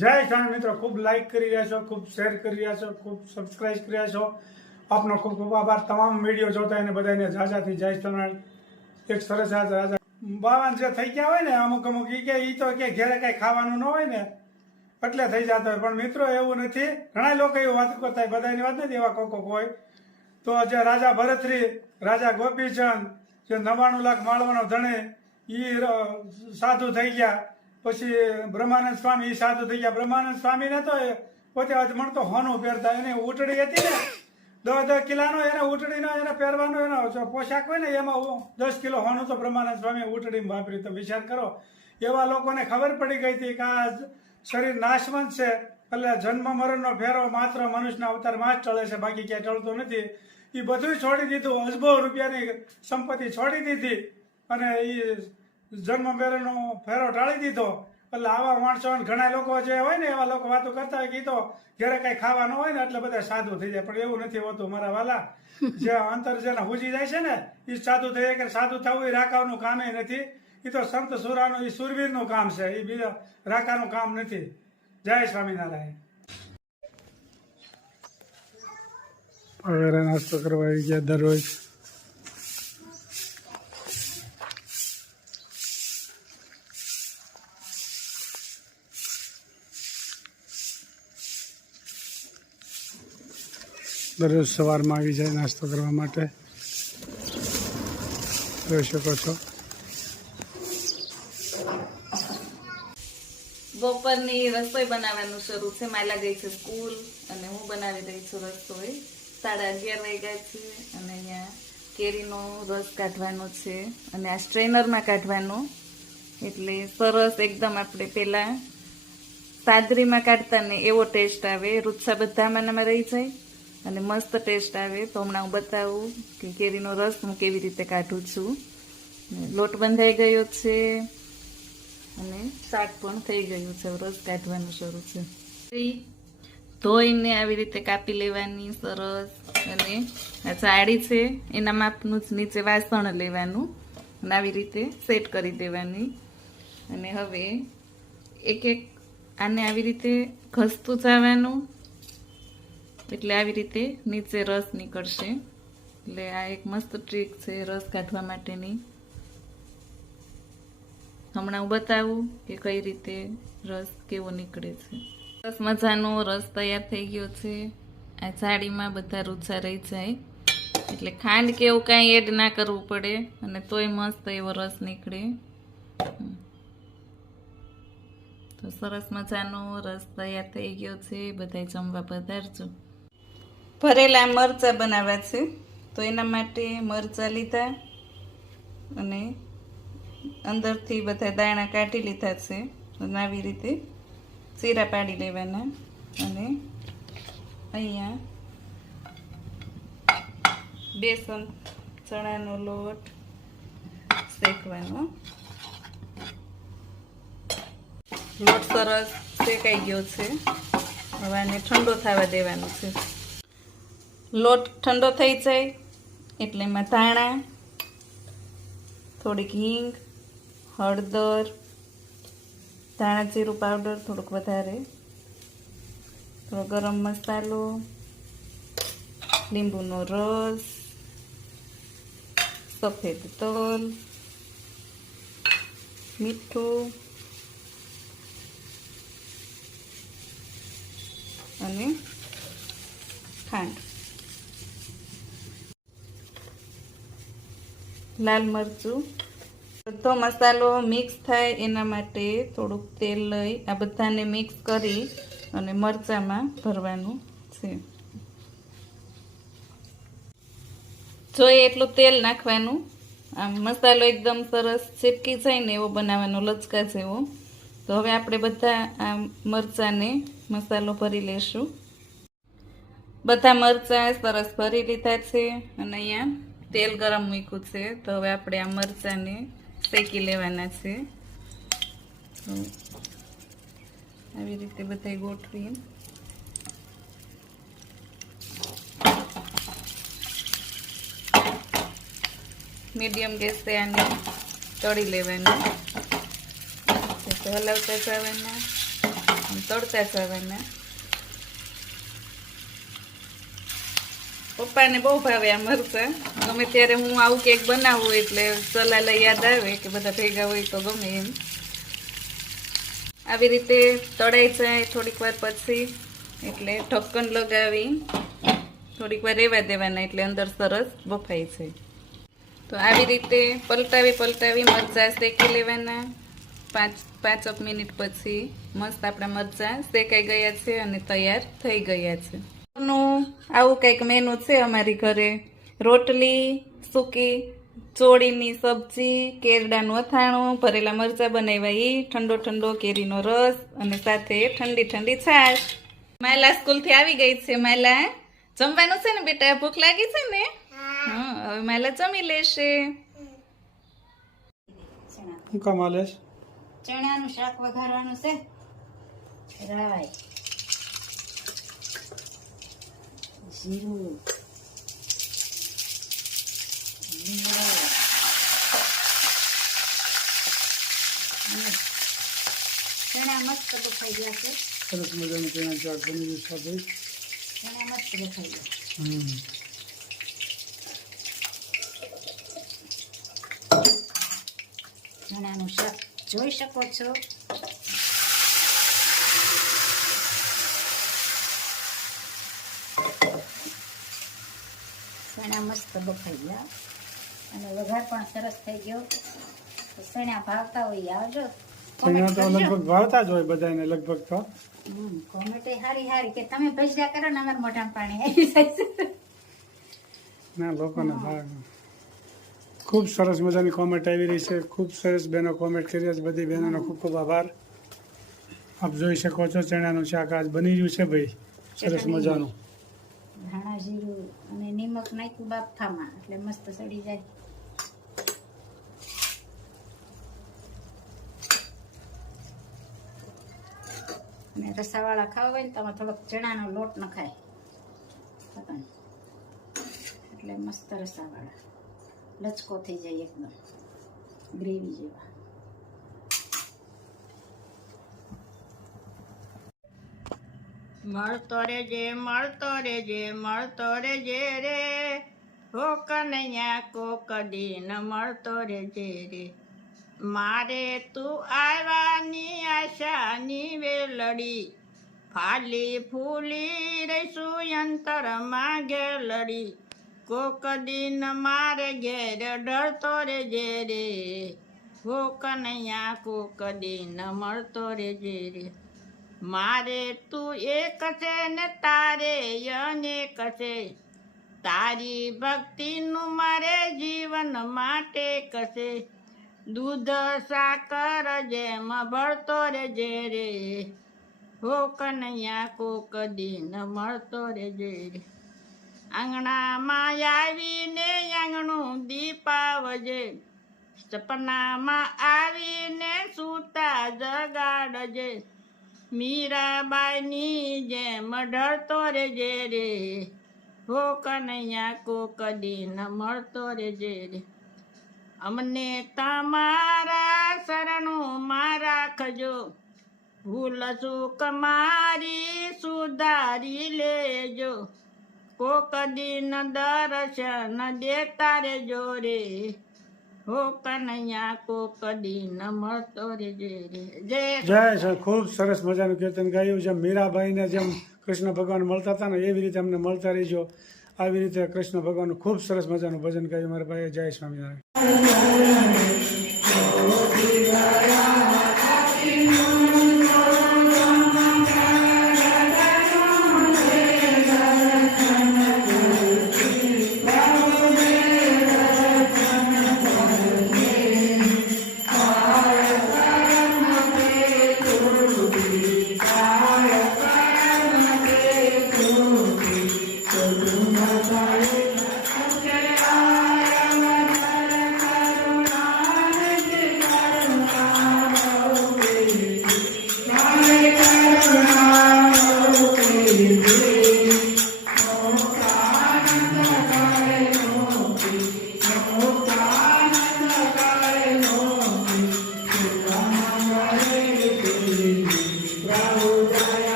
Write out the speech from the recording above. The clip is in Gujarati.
જય સ્વામી મિત્રો, ખૂબ લાઈક કરી રહ્યા છો, ખૂબ શેર કરી રહ્યા છો, ખૂબ સબસ્ક્રાઇબ કરી રહ્યા છો. આપનો ખૂબ ખૂબ આભાર. તમામ વિડીયો જોતા એને બધાને જાજાથી જય સ્વામિનારાયણ. એક સરસ રાજા બાવાન જે થઈ ગયા હોય ને અમુક ઈ તો કે ઘેરે કઈ ખાવાનું ન હોય ને એટલે થઈ જતા હોય, પણ મિત્રો એવું નથી. ઘણા લોકો એવું વાત કરતા હોય, બધાની વાત નથી, એવા કોક હોય. તો જે રાજા ભરતરી, રાજા ગોપીચંદ, જે 99 લાખ માળવાનો ધણે, ઈ સાધુ થઈ ગયા. પછી બ્રહ્માનંદ સ્વામી સાધુ થઈ ગયા. બ્રહ્માનંદ સ્વામીને તો પોતે મળતો હોનું પહેરતા, એને ઉટડી હતી ને 10 કિલોનો, એને ઉટડીનો એને પહેરવાનો એનો પોશાક હોય ને એમાં 10 કિલો હોનું તો બ્રહ્માનંદ સ્વામી ઉટડીમાં વાપર્યું. તો વિચાર કરો, એવા લોકોને ખબર પડી ગઈ હતી કે આ શરીર નાશવંત છે, એટલે જન્મ મરણનો ફેરો માત્ર મનુષ્યના અવતારમાં જ ટળે છે, બાકી ક્યાંય ટળતો નથી. એ બધું છોડી દીધું, અજબો રૂપિયાની સંપત્તિ છોડી દીધી અને એ જન્મ મરણનો ફેરો ટાળી દીધો. એટલે આવા માણસો ઘણા લોકો જે હોય ને એવા લોકો વાતો કરતા હોય કે તો ઘરે કઈ ખાવાનું હોય ને એટલે બધા સાધુ થઈ જાય, પણ એવું નથી હોતું મારા વાલા. જે અંતર જેને હુજી જાય છે ને એ સાધુ થઈ જાય. કે સાધુ થવું એ રાકાવનું કામ નથી, એ તો સંત સુરાનું, એ સુરવીરનું કામ છે, એ બીજા રાકાનું કામ નથી. જય સ્વામિનારાયણ. વગેરે નાસ્તો કરવા આવી ગયા દરરોજ. દરરોજ સવારમાં આવી જાય નાસ્તો કરવા માટે, જોઈ શકો છો. બપોરની રસોઈ બનાવવાનું શરૂ છે. માલા ગઈ છે સ્કૂલ અને હું બનાવી રહી છું રસોઈ. 11:30 વાગ્યા છે અને અહીંયા કેરીનો રસ કાઢવાનો છે અને આ સ્ટ્રેનરમાં કાઢવાનો, એટલે સરસ એકદમ આપણે પેલા સાદરીમાં કાઢતા ને એવો ટેસ્ટ આવે. રૂચા બધામાં રહી જાય અને મસ્ત ટેસ્ટ આવે. તો હમણાં હું બતાવું કે કેરીનો રસ હું કેવી રીતે કાઢું છું. લોટ બંધાઈ ગયો છે અને શાક પણ થઈ ગયું છે. રસ કાઢવાનું શરૂ છે. ધોઈને આવી રીતે કાપી લેવાની સરસ, અને આ જાળી છે એના માપનું જ નીચે વાસણ લેવાનું અને આવી રીતે સેટ કરી દેવાની. અને હવે એક એક આને આવી રીતે ઘસતું જવાનું, એટલે આવી રીતે નીચે રસ નીકળશે. એટલે આ એક મસ્ત ટ્રીક છે રસ કાઢવા માટેની. હમણાં હું બતાવું કે કઈ રીતે રસ કેવો નીકળે છે. સરસ મજાનો રસ તૈયાર થઈ ગયો છે. આ જાળીમાં બધા રૂચા રહી જાય, એટલે ખાંડ કે એવું કાંઈ એડ ના કરવું પડે અને તોય મસ્ત એવો રસ નીકળે. તો સરસ મજાનો રસ તૈયાર થઈ ગયો છે. બધા જમવા પધારજો. ભરેલા મરચાં બનાવવા છે, તો એના માટે મરચાં લીધા અને અંદરથી બધા દાણા કાઢી લીધા છે. અને આવી રીતે ચીરા પાડી લેવાના અને અહીંયા બેસન ચણાનો લોટ શેકવાનો. લોટ સરસ શેકાઈ ગયો છે. હવે આને ઠંડો થવા દેવાનો છે. લોટ ઠંડો થઈ જાય એટલે એમાં ધાણા, થોડીક હિંગ, હળદર, ધાણા જીરું પાવડર થોડુંક વધારે, થોડો ગરમ મસાલો, લીંબુનો રસ, સફેદ તલ, મીઠું અને ખાંડ, લાલ મરચું. બધો મસાલો મિક્સ થાય એના માટે થોડુંક તેલ લઈ આ બધાને મિક્સ કરી અને મરચાંમાં ભરવાનું છે. જોઈએ એટલું તેલ નાખવાનું. આમ મસાલો એકદમ સરસ ચીપકી જાય ને એવો બનાવવાનો, લચકા જેવો. તો હવે આપણે બધા આ મરચાંને મસાલો ભરી લેશું. બધા મરચાં સરસ ભરી લીધા છે અને અહીંયા તેલ ગરમ મૂક્યું છે. તો હવે આપણે આ મરચાંને શેકી લેવાના છે. આવી રીતે બધા ગોઠવી મીડિયમ ગેસે આને તળી લેવાનું. હલાવતા જવાના. તળતા જવાના. પપ્પાને બહુ ભાવે આ મરચાં. ગમે ત્યારે હું આવું કેક બનાવું એટલે સલાલા યાદ આવે કે બધા ભેગા હોય તો ગમે એમ. આવી રીતે તળાઈ જાય થોડીક વાર પછી એટલે ઢક્કન લગાવી થોડીક વાર રહેવા દેવાના એટલે અંદર સરસ બફાઈ જાય. તો આવી રીતે પલટાવી મરચાં શેકી લેવાના. 5 મિનિટ પછી મસ્ત આપણા મરચાં શેકાઈ ગયા છે અને તૈયાર થઈ ગયા છે. આવું કંઈક મેનુ છે અમારી ઘરે. રોટલી, સૂકી ચોળીની સબ્જી, કેરડાનું અથાણું, ભરેલા મરચાં બનાવ્યા, ઠંડો કેરીનો રસ અને સાથે ઠંડી છાશ. માયલા સ્કૂલથી આવી ગઈ છે. માયલા જમવાનું છે ને બેટા? ભૂખ લાગી છે ને? હા, હવે માયલા જમી લેશે. શું કામ હાલેશ? ચણાનું શાક વઘારવાનું છે. રાઈ, જીરું, લીમડો, ચણા મસ્ત બફાઈ ગયા છે. સરસ મજાનું ચણા શાક બની ગયું છે. ચણા મસ્ત બફાઈ ગયા. ચણાનું શાક જોઈ શકો છો. ચણા મસ્ત બફાઈ ગયા અને વઘાર પણ સરસ થઈ ગયો. તો ચણા ભાવતા હોય આવજો. ચણા તો લગભગ ભાવતા જ હોય બધાને લગભગ તો. કોમેન્ટ હારી કે તમે ભજ્યા કરો ને અમારા મોઢામાં પાણી આવી જાય છે. ના, લોકોને ભાવ. ખૂબ સરસ મજાની કોમેન્ટ આવી રહી છે. ખૂબ સરસ બહેનો કોમેન્ટ કરી છે. બધી બહેનોનો ખૂબ આભાર. આપ જોઈ શકો છો ચણાનું શાક આજ બની રહ્યું છે ભાઈ, સરસ મજાનું. ધાણા જીરું અને નિમક નાખ્યું બાફામાં એટલે મસ્ત સડી જાય. અને રસાવાળા ખાવા હોય ને તો થોડોક ચણાનો લોટ નખાય એટલે મસ્ત રસાવાળા લચકો થઈ જાય એકદમ ગ્રેવી જેવા. મળતો રેજે રે હો કનૈયા કોક દિન મળતો રેજે રે. મારે તું આવવાની આશાની વેલડી ફાલી ફૂલી રહીશું યંતરમાં ગેલડી. કોક દિન મારે ઘેર ડરતો રેજે રે હો કનૈયા કોક દિન મળતો રેજે રે. મારે તું એક છે ને તારે અનેક છે. તારી ભક્તિનું મારે જીવન માટે કશે. દૂધ સાકર જેમ ભળતો રેજે રે હો કનૈયા કોક દિન મળતો રેજે રે. આંગણામાં આવીને આંગણું દીપાવજે. સપનામાં આવીને સૂતા જગાડજે. મીરાબાઈની જેમ ઢળતો રેજે રે હો કનૈયા કોક દિન મળતો રેજે રે. અમને તમારા શરણોમાં રાખજો. ભૂલ ચૂક મારી સુધારી લેજો. કોક દિન દર્શન દેતા રેજો રે હો કનૈયા કોક દિન મળતો રેજે રે. જય સર. ખૂબ સરસ મજાનું કીર્તન ગાયું. જેમ મીરાબાઈને જેમ કૃષ્ણ ભગવાન મળતા હતા ને એવી રીતે અમને મળતા રહીજો. આવી રીતે કૃષ્ણ ભગવાનનું ખૂબ સરસ મજાનું ભજન ગાયું મારા ભાઈએ. જય સ્વામિનારાયણ.